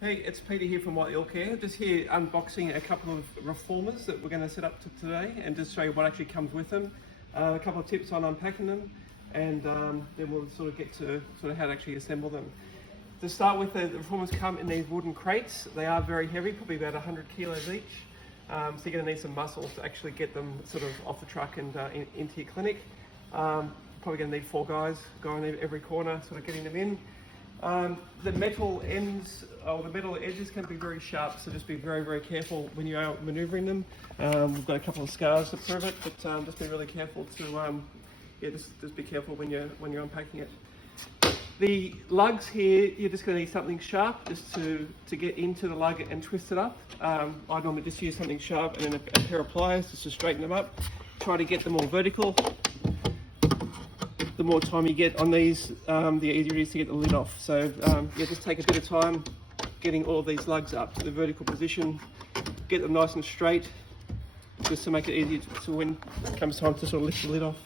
Hey, it's Peter here from Allcare. Just here unboxing a couple of reformers that we're going to set up today and just show you what actually comes with them. A couple of tips on unpacking them, and then we'll sort of get to how to actually assemble them. To start with, the reformers come in these wooden crates. They are very heavy, probably about 100 kilos each. So you're going to need some muscles to actually get them sort of off the truck and into your clinic. Probably going to need 4 guys going in every corner, sort of getting them in. The metal ends, or the metal edges can be very sharp, so just be very, very careful when you are manoeuvring them. We've got a couple of scars to prove it, but just be really careful to, just be careful when you're unpacking it. The lugs here, you're just going to need something sharp just to get into the lug and twist it up. I normally just use something sharp and then a pair of pliers just to straighten them up. Try to get them all vertical. The more time you get on these, the easier it is to get the lid off. So just take a bit of time getting all of these lugs up to the vertical position, get them nice and straight, just to make it easier to when it comes time to sort of lift the lid off.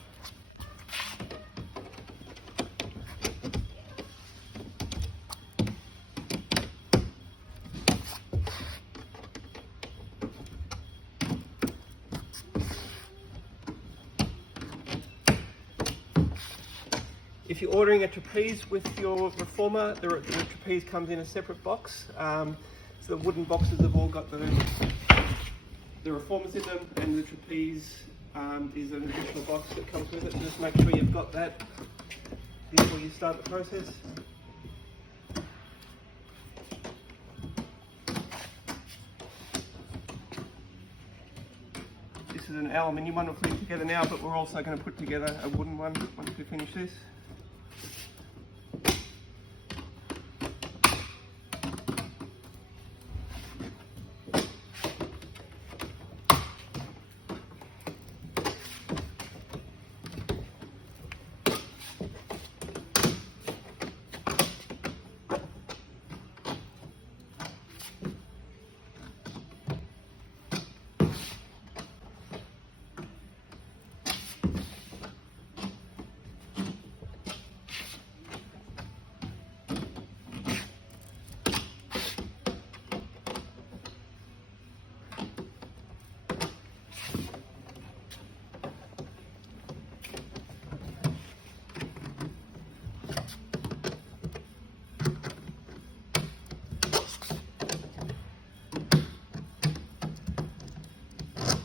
If you're ordering a trapeze with your reformer, the trapeze comes in a separate box. So the wooden boxes have all got the reformers in them, and the trapeze is an additional box that comes with it. Just make sure you've got that before you start the process. This is an aluminium one we're putting together now, but we're also going to put together a wooden one once we finish this.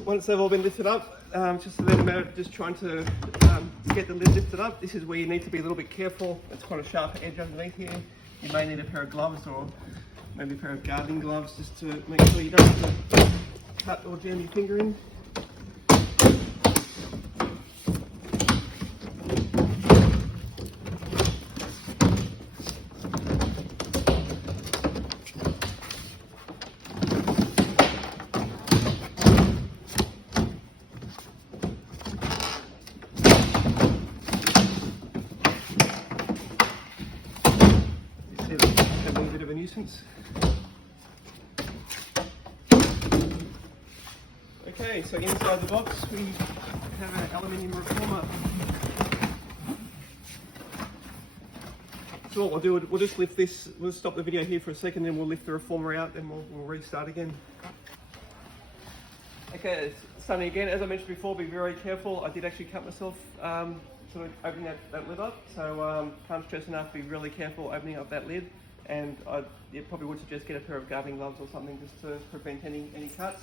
Once they've all been lifted up, just a little matter of just trying to get the lid lifted up. This is where you need to be a little bit careful. It's quite a sharp edge underneath here. You may need a pair of gloves or maybe a pair of gardening gloves just to make sure you don't have to cut or jam your finger in. Nuisance. Okay, so inside the box we have an aluminium reformer. So what we'll do, we'll just lift this, we'll stop the video here for a second, then we'll lift the reformer out, then we'll restart again. Okay, it's starting again. As I mentioned before, be very careful. I did actually cut myself sort of opening that lid up, so can't stress enough, be really careful opening up that lid. And I probably would suggest get a pair of gardening gloves or something just to prevent any cuts.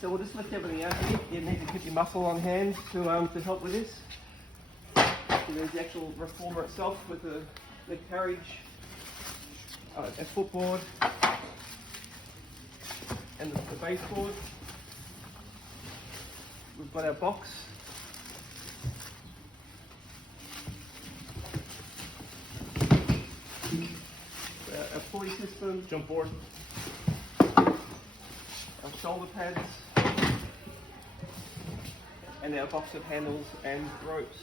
So we'll just lift everything out here. You need to keep your muscle on hand to help with this. So there's the actual reformer itself with the carriage, a footboard, and the baseboard. We've got our box. A pulley system, jump board, our shoulder pads, and our box of handles and ropes.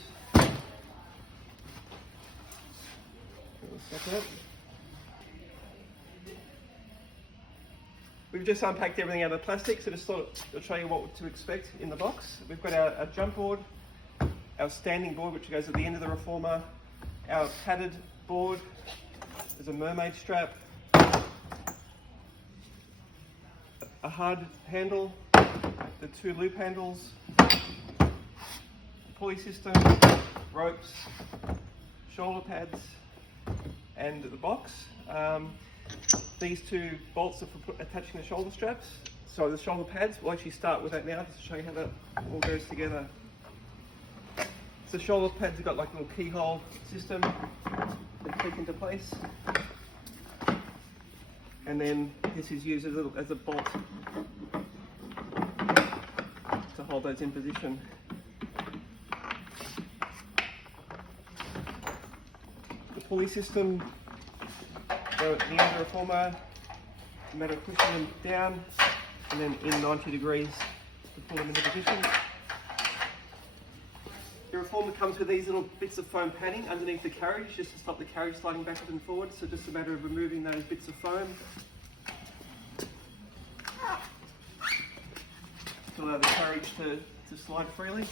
We've just unpacked everything out of the plastic, so just thought I'll show you what to expect in the box. We've got our jump board, our standing board, which goes at the end of the reformer, our padded board, there's a mermaid strap, a hard handle, the 2 loop handles, the pulley system, ropes, shoulder pads, and the box. These 2 bolts are for attaching the shoulder straps. So the shoulder pads, we'll actually start with that now just to show you how that all goes together. So shoulder pads have got like a little keyhole system that click into place. And then this is used as a bolt to hold those in position. The pulley system, go at the end of the reformer, it's a matter of pushing them down and then in 90 degrees to pull them into position. The reformer comes with these little bits of foam padding underneath the carriage just to stop the carriage sliding backwards and forwards, so just a matter of removing those bits of foam to allow the carriage to slide freely.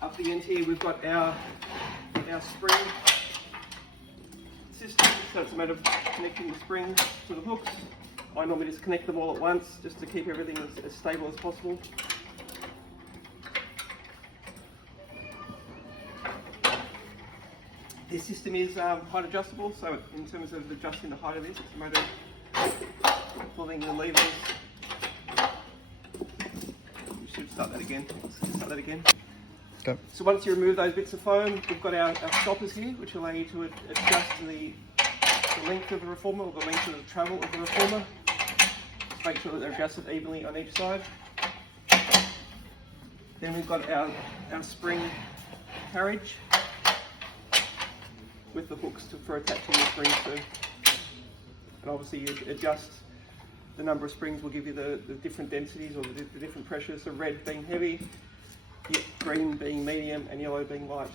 Up the end here we've got our spring system, so it's a matter of connecting the springs to the hooks. I normally just connect them all at once just to keep everything as stable as possible. This system is height adjustable, so in terms of adjusting the height of this, it's a matter of pulling the levers. We should start that again. Okay. So once you remove those bits of foam, we've got our stoppers here, which allow you to adjust the length of the reformer or the length of the travel of the reformer. Make sure that they're adjusted evenly on each side. Then we've got our spring carriage with the hooks for attaching the springs to. And obviously you adjust the number of springs will give you the different densities or the different pressures. So red being heavy, green being medium, and yellow being light.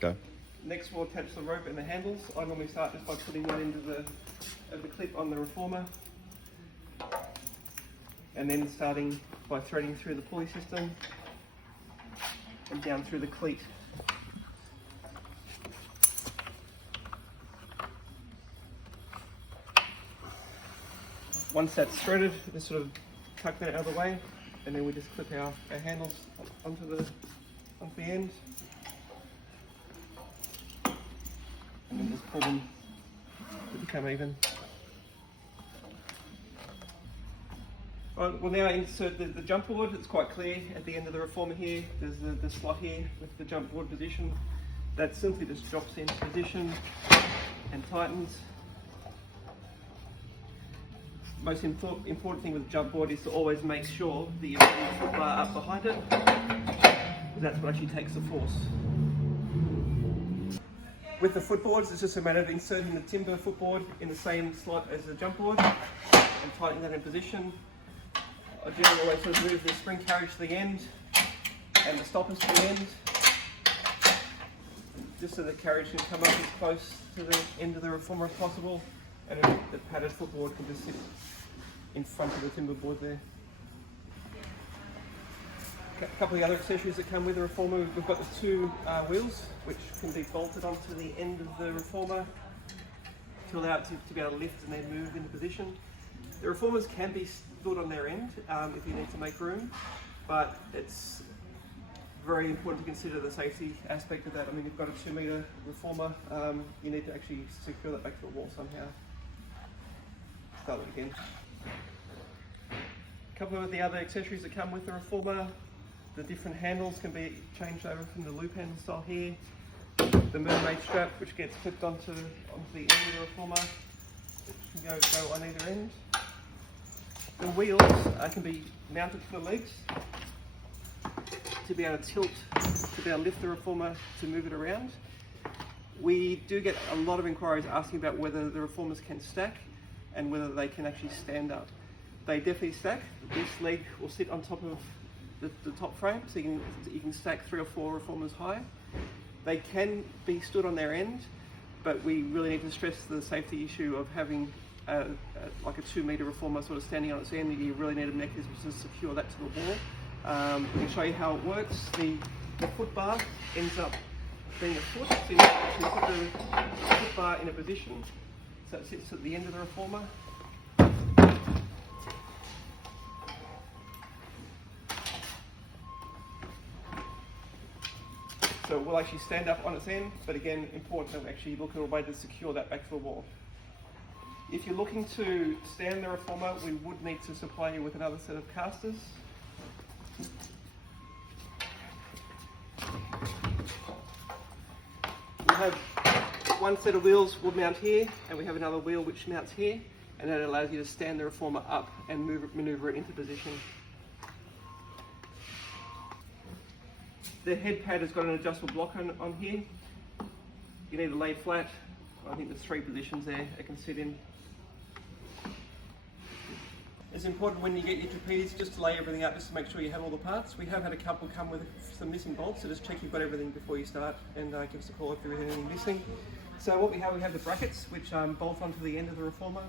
Go. Next we'll attach the rope and the handles. I normally start just by putting one end of the clip on the reformer, and then starting by threading through the pulley system and down through the cleat. Once that's threaded, just sort of tuck that out of the way, and then we just clip our handles onto the end, and then just pull them to become even. Right, we'll now insert the jump board. It's quite clear at the end of the reformer here. There's the slot here with the jump board position. That simply just drops into position and tightens. Most important thing with the jump board is to always make sure that you have the foot bar up behind it, because that's what actually takes the force. With the footboards, it's just a matter of inserting the timber footboard in the same slot as the jump board and tightening that in position. I generally always sort of move the spring carriage to the end and the stoppers to the end, just so the carriage can come up as close to the end of the reformer as possible, and the padded footboard can just sit in front of the timber board there. A couple of the other accessories that come with the reformer, we've got the 2 wheels which can be bolted onto the end of the reformer to allow it to be able to lift and then move into position. The reformers can be stood on their end if you need to make room, but it's very important to consider the safety aspect of that. I mean, you've got a 2 metre reformer, you need to actually secure that back to the wall somehow. Start it again. A couple of the other accessories that come with the reformer, the different handles can be changed over from the loop handle style here. The mermaid strap, which gets clipped onto the end of the reformer, which can go on either end. The wheels can be mounted to the legs to be able to tilt, to be able to lift the reformer to move it around. We do get a lot of inquiries asking about whether the reformers can stack and whether they can actually stand up. They definitely stack. This leg will sit on top of the top frame, so you can stack 3 or 4 reformers high. They can be stood on their end, but we really need to stress the safety issue of having like a 2 metre reformer sort of standing on its end. You really need a mechanism to secure that to the wall. I can show you how it works. The foot bar ends up being a foot, so you actually put the foot bar in a position So it sits at the end of the reformer. So it will actually stand up on its end, but again, important that we actually look at a way to secure that back to the wall. If you're looking to stand the reformer, we would need to supply you with another set of casters. We have one set of wheels will mount here, and we have another wheel which mounts here, and that allows you to stand the reformer up and maneuver it into position. The head pad has got an adjustable block on here. You can either lay flat. I think there's 3 positions there it can sit in. It's important when you get your trapeze just to lay everything out just to make sure you have all the parts. We have had a couple come with some missing bolts, so just check you've got everything before you start and give us a call if there is anything missing. So what we have the brackets which bolt onto the end of the reformer,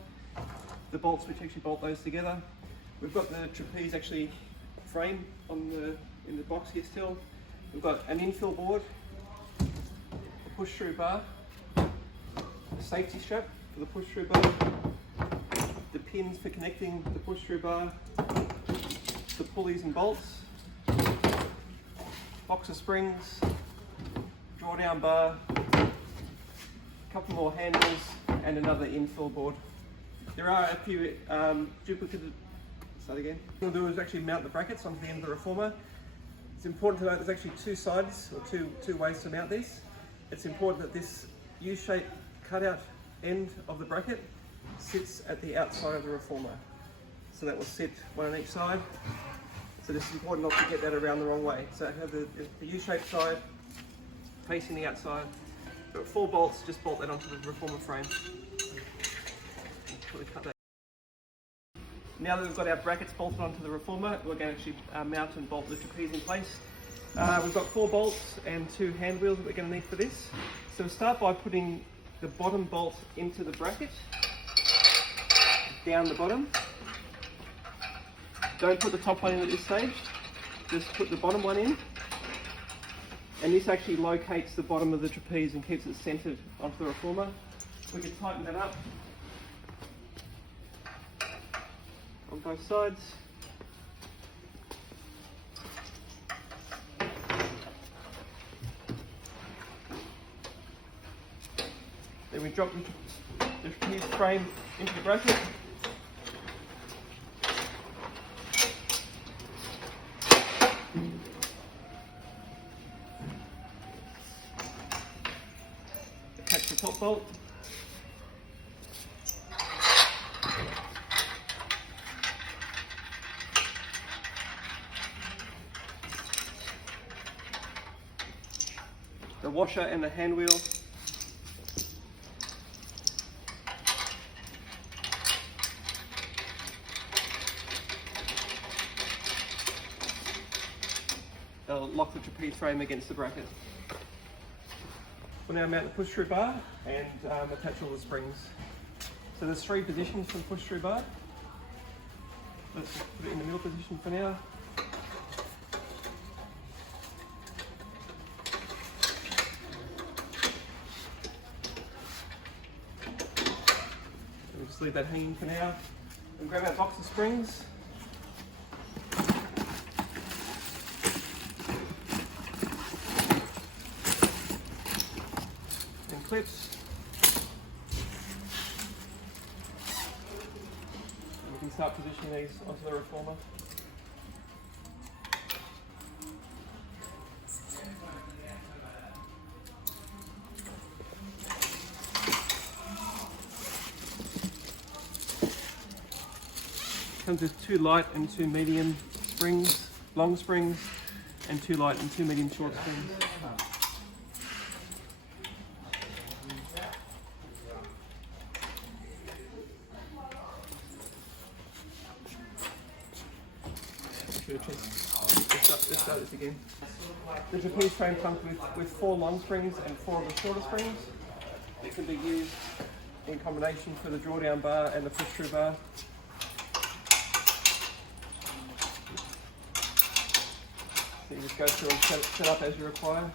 the bolts which actually bolt those together. We've got the trapeze actually frame in the box here still. We've got an infill board, a push-through bar, a safety strap for the push-through bar, the pins for connecting the push-through bar, the pulleys and bolts, box of springs, drawdown bar, a couple more handles, and another infill board. There are a few duplicated. Start again. What we'll do is actually mount the brackets onto the end of the reformer. It's important to note there's actually 2 sides, or two ways to mount this. It's important that this U-shaped cutout end of the bracket sits at the outside of the reformer. So that will sit one on each side. So it's important not to get that around the wrong way. So have the U-shaped side facing the outside. Got 4 bolts, just bolt that onto the reformer frame. Cut that. Now that we've got our brackets bolted onto the reformer, we're going to actually mount and bolt the trapeze in place. We've got 4 bolts and 2 hand wheels that we're going to need for this. So we'll start by putting the bottom bolt into the bracket, down the bottom. Don't put the top one in at this stage, just put the bottom one in. And this actually locates the bottom of the trapeze and keeps it centered onto the reformer. We can tighten that up on both sides. Then we drop the trapeze frame into the bracket. Attach the top bolt. The washer and the hand wheel. They'll lock the trapeze frame against the bracket. We'll now mount the push-through bar and attach all the springs. So there's 3 positions for the push-through bar. Let's just put it in the middle position for now. We'll just leave that hanging for now. We'll grab our box of springs. And clips. And we can start positioning these onto the reformer. Comes with 2 light and 2 medium springs, long springs, and 2 light and 2 medium short springs. Let's start this again. The trapeze frame comes with 4 long springs and 4 of the shorter springs. It can be used in combination for the drawdown bar and the push-through bar. So you just go through and set up as you require.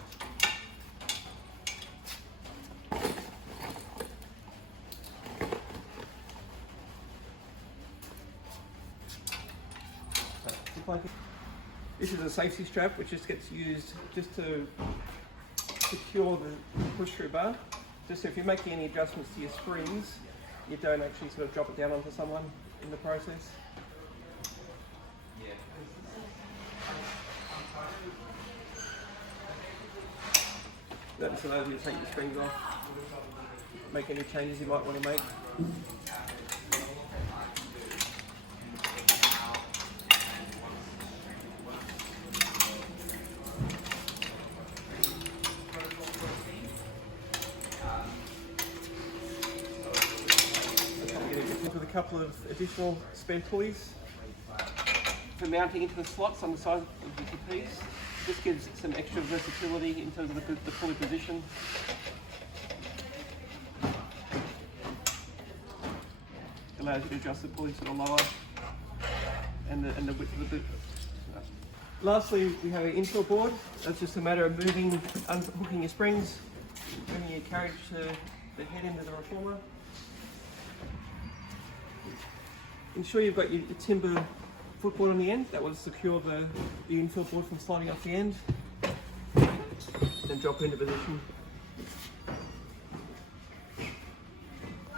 clunky. This is a safety strap which just gets used just to secure the push-through bar. Just so if you're making any adjustments to your springs, you don't actually sort of drop it down onto someone in the process. That just allows you to take your springs off, make any changes you might want to make. With a couple of additional spare pulleys for mounting into the slots on the side of the trapeze. This gives some extra versatility in terms of the pulley position. Allows you to adjust the pulley to the lower and the width of the boot. Lastly, we have an infill board. That's just a matter of moving, unhooking your springs, bringing your carriage to the head end of the reformer. Ensure you've got your timber footboard on the end. That will secure the infill board from sliding off the end. Then drop into position.